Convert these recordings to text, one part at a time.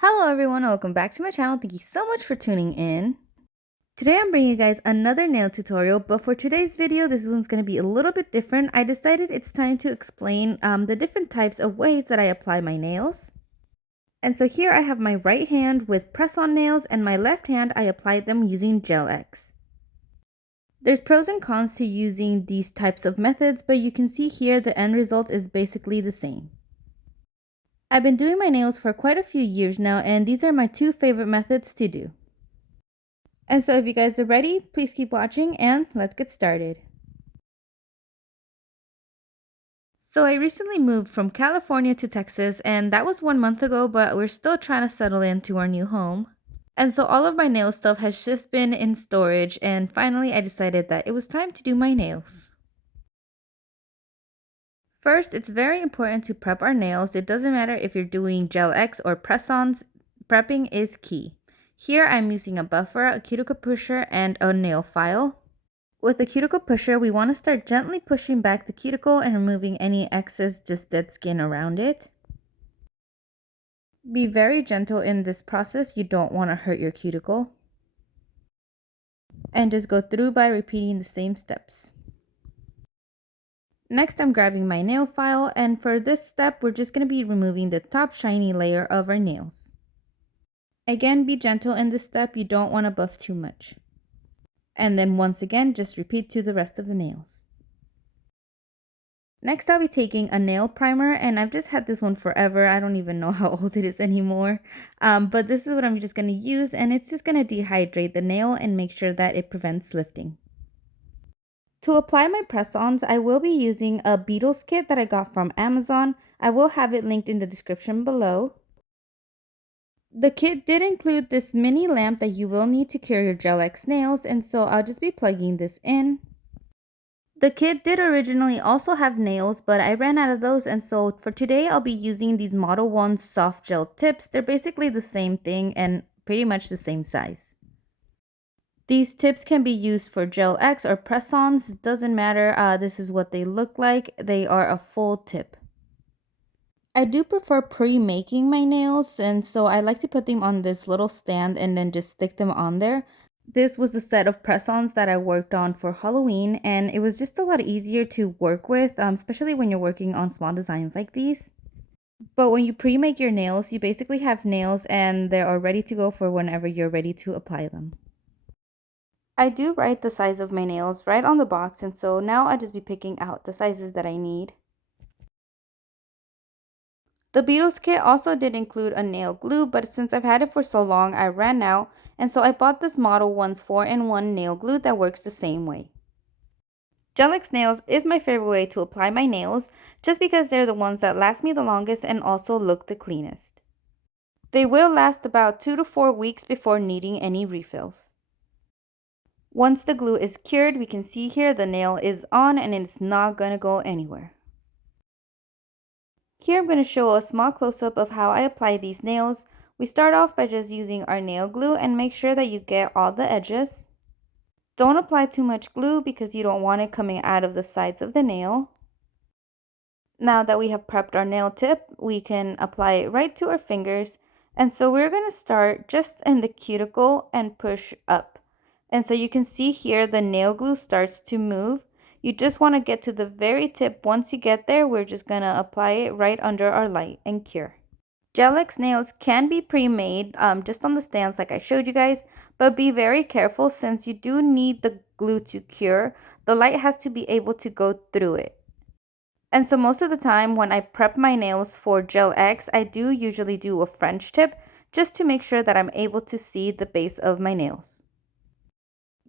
Hello everyone, welcome back to my channel. Thank you so much for tuning in. Today I'm bringing you guys another nail tutorial, but for today's video, this one's going to be a little bit different. I decided it's time to explain the different types of ways that I apply my nails. And so here I have my right hand with press-on nails and my left hand I applied them using Gel X. There's pros and cons to using these types of methods, but you can see here the end result is basically the same. I've been doing my nails for quite a few years now, and these are my two favorite methods to do. And so if you guys are ready, please keep watching and let's get started. So I recently moved from California to Texas, and that was 1 month ago, but we're still trying to settle into our new home. And so all of my nail stuff has just been in storage, and finally I decided that it was time to do my nails. First, it's very important to prep our nails. It doesn't matter if you're doing Gel X or press-ons, prepping is key. Here I'm using a buffer, a cuticle pusher, and a nail file. With the cuticle pusher, we want to start gently pushing back the cuticle and removing any excess, just dead skin around it. Be very gentle in this process, you don't want to hurt your cuticle. And just go through by repeating the same steps. Next, I'm grabbing my nail file, and for this step, we're just going to be removing the top shiny layer of our nails. Again, be gentle in this step, you don't want to buff too much. And then once again, just repeat to the rest of the nails. Next, I'll be taking a nail primer, and I've just had this one forever. I don't even know how old it is anymore. But this is what I'm just going to use, and it's just going to dehydrate the nail and make sure that it prevents lifting. To apply my press-ons, I will be using a Beetles kit that I got from Amazon. I will have it linked in the description below. The kit did include this mini lamp that you will need to cure your Gel X nails, and so I'll just be plugging this in. The kit did originally also have nails, but I ran out of those, and so for today I'll be using these Model 1 soft gel tips. They're basically the same thing and pretty much the same size. These tips can be used for Gel X or press-ons, doesn't matter. This is what they look like. They are a full tip. I do prefer pre-making my nails, and so I like to put them on this little stand and then just stick them on there. This was a set of press-ons that I worked on for Halloween, and it was just a lot easier to work with, especially when you're working on small designs like these. But when you pre-make your nails, you basically have nails and they are ready to go for whenever you're ready to apply them. I do write the size of my nails right on the box, and so now I'll just be picking out the sizes that I need. The Beetles kit also did include a nail glue, but since I've had it for so long, I ran out, and so I bought this Model 1's 4-in-1 nail glue that works the same way. Gel X nails is my favorite way to apply my nails, just because they're the ones that last me the longest and also look the cleanest. They will last about 2 to 4 weeks before needing any refills. Once the glue is cured, we can see here the nail is on and it's not going to go anywhere. Here I'm going to show a small close-up of how I apply these nails. We start off by just using our nail glue and make sure that you get all the edges. Don't apply too much glue because you don't want it coming out of the sides of the nail. Now that we have prepped our nail tip, we can apply it right to our fingers. And so we're going to start just in the cuticle and push up. And so you can see here the nail glue starts to move. You just want to get to the very tip. Once you get there, we're just going to apply it right under our light and cure. Gel X nails can be pre-made just on the stands like I showed you guys, but be very careful since you do need the glue to cure. The light has to be able to go through it. And so most of the time when I prep my nails for Gel X, I do usually do a French tip just to make sure that I'm able to see the base of my nails.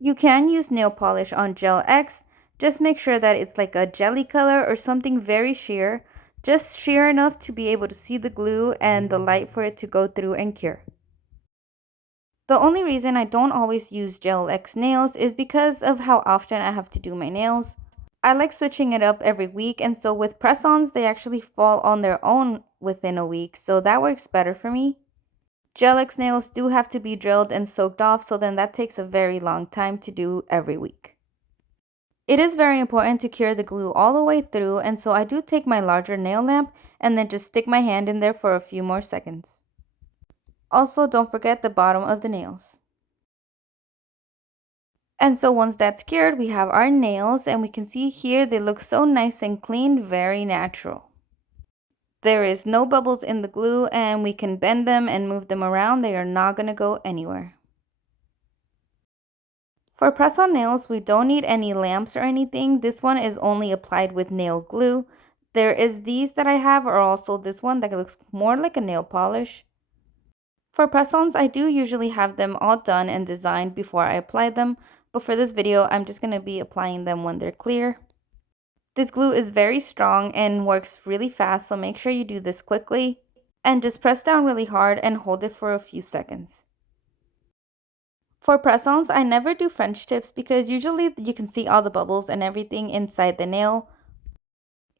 You can use nail polish on Gel X. Just make sure that it's like a jelly color or something very sheer. Just sheer enough to be able to see the glue and the light for it to go through and cure. The only reason I don't always use Gel X nails is because of how often I have to do my nails. I like switching it up every week, and so with press-ons, they actually fall on their own within a week, so that works better for me. Gel X nails do have to be drilled and soaked off, so then that takes a very long time to do every week. It is very important to cure the glue all the way through, and so I do take my larger nail lamp and then just stick my hand in there for a few more seconds. Also, don't forget the bottom of the nails. And so once that's cured, we have our nails, and we can see here they look so nice and clean, very natural. There is no bubbles in the glue, and we can bend them and move them around. They are not going to go anywhere. For press-on nails, we don't need any lamps or anything. This one is only applied with nail glue. There is these that I have, or also this one that looks more like a nail polish. For press-ons, I do usually have them all done and designed before I apply them, but for this video, I'm just going to be applying them when they're clear. This glue is very strong and works really fast, so make sure you do this quickly. And just press down really hard and hold it for a few seconds. For press-ons, I never do French tips because usually you can see all the bubbles and everything inside the nail.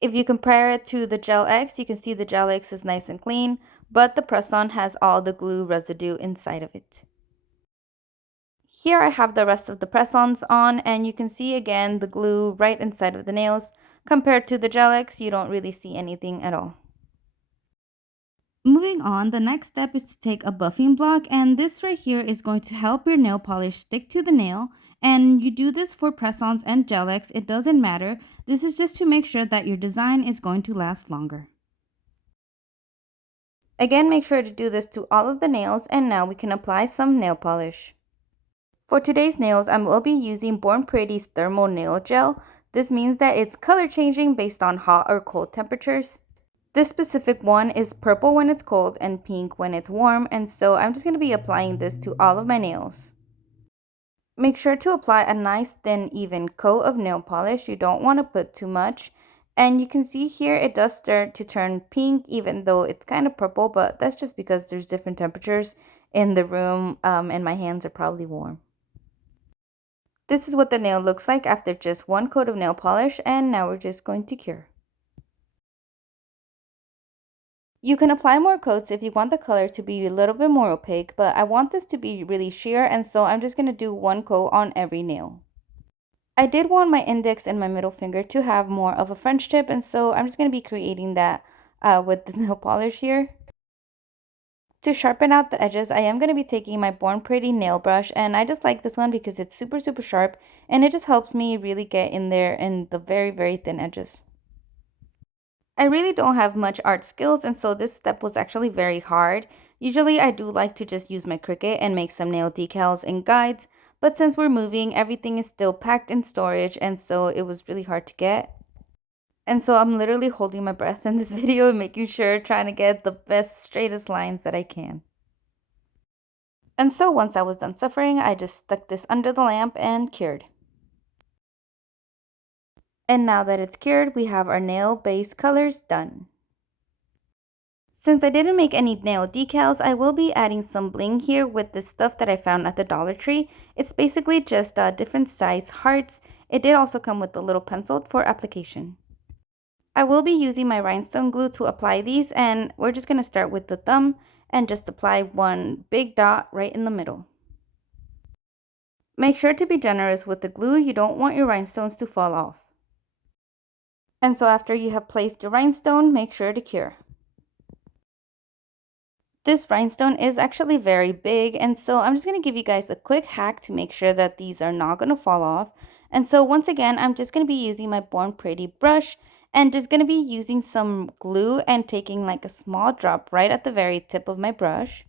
If you compare it to the Gel X, you can see the Gel X is nice and clean, but the press-on has all the glue residue inside of it. Here I have the rest of the press-ons on, and you can see again the glue right inside of the nails. Compared to the Gel X, you don't really see anything at all. Moving on, the next step is to take a buffing block, and this right here is going to help your nail polish stick to the nail. And you do this for press-ons and Gel X, it doesn't matter. This is just to make sure that your design is going to last longer. Again, make sure to do this to all of the nails, and now we can apply some nail polish. For today's nails, I will be using Born Pretty's Thermal Nail Gel. This means that it's color changing based on hot or cold temperatures. This specific one is purple when it's cold and pink when it's warm, and so I'm just going to be applying this to all of my nails. Make sure to apply a nice thin even coat of nail polish. You don't want to put too much. And you can see here it does start to turn pink even though it's kind of purple, but that's just because there's different temperatures in the room and my hands are probably warm. This is what the nail looks like after just one coat of nail polish, and now we're just going to cure. You can apply more coats if you want the color to be a little bit more opaque, but I want this to be really sheer, and so I'm just going to do one coat on every nail. I did want my index and my middle finger to have more of a French tip, and so I'm just going to be creating that with the nail polish here. To sharpen out the edges, I am going to be taking my Born Pretty nail brush, and I just like this one because it's super sharp, and it just helps me really get in there in the very thin edges. I really don't have much art skills, and so this step was actually very hard. Usually I do like to just use my Cricut and make some nail decals and guides, but since we're moving, everything is still packed in storage, and so it was really hard to get. And so I'm literally holding my breath in this video and making sure, trying to get the best, straightest lines that I can. And so once I was done suffering, I just stuck this under the lamp and cured. And now that it's cured, we have our nail base colors done. Since I didn't make any nail decals, I will be adding some bling here with the stuff that I found at the Dollar Tree. It's basically just different size hearts. It did also come with a little pencil for application. I will be using my rhinestone glue to apply these, and we're just going to start with the thumb and just apply one big dot right in the middle. Make sure to be generous with the glue. You don't want your rhinestones to fall off. And so after you have placed your rhinestone, make sure to cure. This rhinestone is actually very big, and so I'm just going to give you guys a quick hack to make sure that these are not going to fall off. And so once again, I'm just going to be using my Born Pretty brush and just going to be using some glue and taking like a small drop right at the very tip of my brush.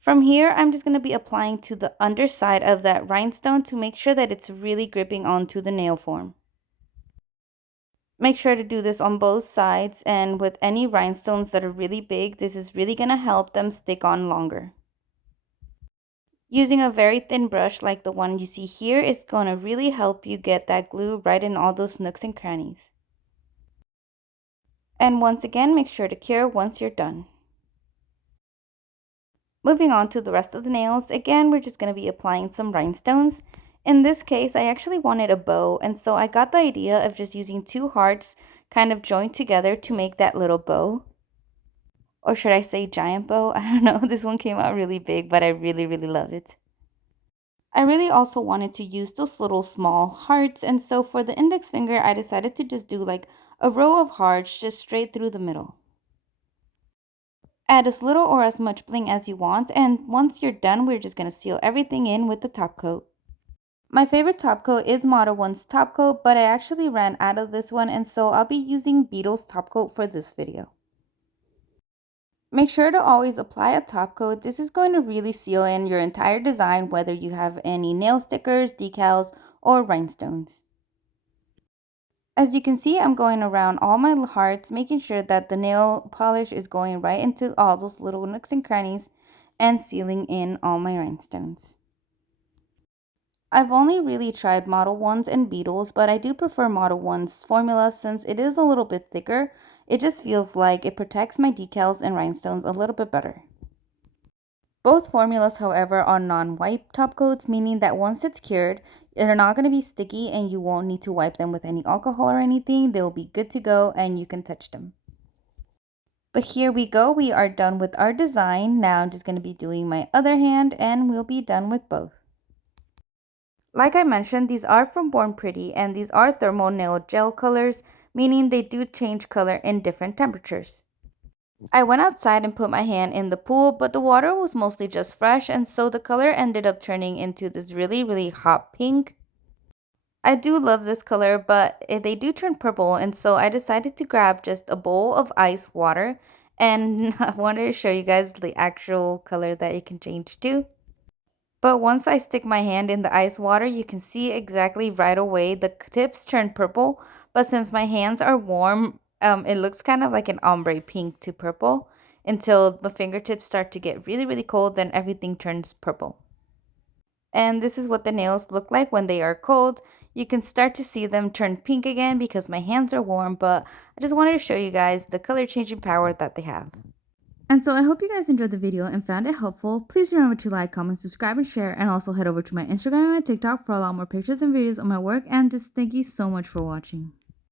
From here, I'm just going to be applying to the underside of that rhinestone to make sure that it's really gripping onto the nail form. Make sure to do this on both sides, and with any rhinestones that are really big, this is really going to help them stick on longer. Using a very thin brush like the one you see here is going to really help you get that glue right in all those nooks and crannies. And once again, make sure to cure once you're done. Moving on to the rest of the nails, again, we're just going to be applying some rhinestones. In this case, I actually wanted a bow, and so I got the idea of just using two hearts kind of joined together to make that little bow. Or should I say giant bow? I don't know, this one came out really big, but I really love it. I really also wanted to use those little small hearts, and so for the index finger, I decided to just do like a row of hearts just straight through the middle. Add as little or as much bling as you want, and once you're done, we're just going to seal everything in with the top coat. My favorite top coat is Model 1's top coat, but I actually ran out of this one, and so I'll be using Beetle's top coat for this video. Make sure to always apply a top coat. This is going to really seal in your entire design, whether you have any nail stickers, decals, or rhinestones. As you can see, I'm going around all my hearts, making sure that the nail polish is going right into all those little nooks and crannies and sealing in all my rhinestones. I've only really tried Model 1s and Beetles, but I do prefer Model 1's formula since it is a little bit thicker. It just feels like it protects my decals and rhinestones a little bit better. Both formulas, however, are non-wipe top coats, meaning that once it's cured, they're not going to be sticky and you won't need to wipe them with any alcohol or anything. They'll be good to go and you can touch them. But here we go. We are done with our design. Now I'm just going to be doing my other hand and we'll be done with both. Like I mentioned, these are from Born Pretty and these are thermal nail gel colors, meaning they do change color in different temperatures. I went outside and put my hand in the pool, but the water was mostly just fresh, and so the color ended up turning into this really hot pink. I do love this color, but they do turn purple, and so I decided to grab just a bowl of ice water, and I wanted to show you guys the actual color that it can change to. But once I stick my hand in the ice water, you can see exactly right away the tips turn purple. But since my hands are warm, it looks kind of like an ombre pink to purple until the fingertips start to get really cold, then everything turns purple. And this is what the nails look like when they are cold. You can start to see them turn pink again because my hands are warm, but I just wanted to show you guys the color changing power that they have. And so I hope you guys enjoyed the video and found it helpful. Please remember to like, comment, subscribe, and share. And also head over to my Instagram and my TikTok for a lot more pictures and videos of my work. And just thank you so much for watching.